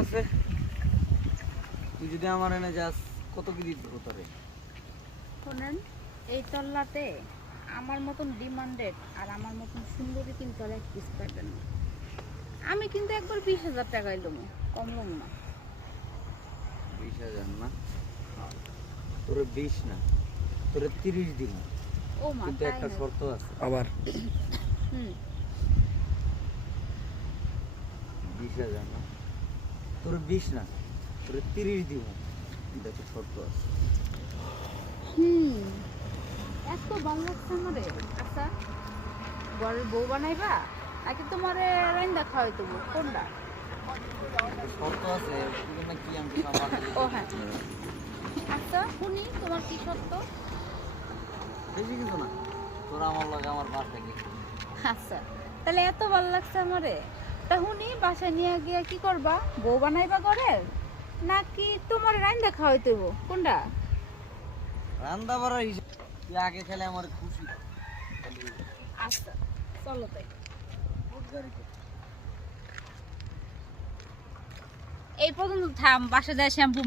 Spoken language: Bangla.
আছে তুই যদি আমার এনে যাস কত কি দিতে তোরে? শোনেন, এই তল্লাতে আমার মতন ডিমান্ডেড আর আমার মতন সুন্দরী কিন্তু আর এক পিস পাইবেন না। আমি কিন্তু একবার 20,000 টাকাই লমু, কম লমু না। 20,000 না, তোরে 20 না, তোরে 30 দিন। ও মা, কিন্তু তাই একটা নাকি? শর্ত আছে। আবার হুম 20,000 না, তোরে 20 না, তোরে 30 দিব। কিন্তু একটা শর্ত আছে। হুম এত ভালো লাগছে আমারে। আচ্ছা, ঘরের বউ বানাইবা নাকি তোমারে রাইন্দা খাওয়াই দেবো, কোনটা? একটা শর্ত আছে, কিন্তু না কি আমি আমার ও হ্যাঁ, আচ্ছা শুনি তোমার কি সত্য। বেশি কিছু না, তোরা আমার লাগে আমার বাসায় গেছিস। আচ্ছা, তাহলে এত ভালো লাগছে আমারে, তা শুনি বাসায় নিয়ে গিয়ে কি করবা? বউ বানাইবা ঘরের নাকি তোমার রাইন্দা খাওয়াই দেবো, কোনটা? রান্না বাড়ার হিসাব তুই আগে খেলে আমার খুশি। আচ্ছা চলো তাই। এই পর্যন্ত থাম, বাসা যায় শ্যাম্পু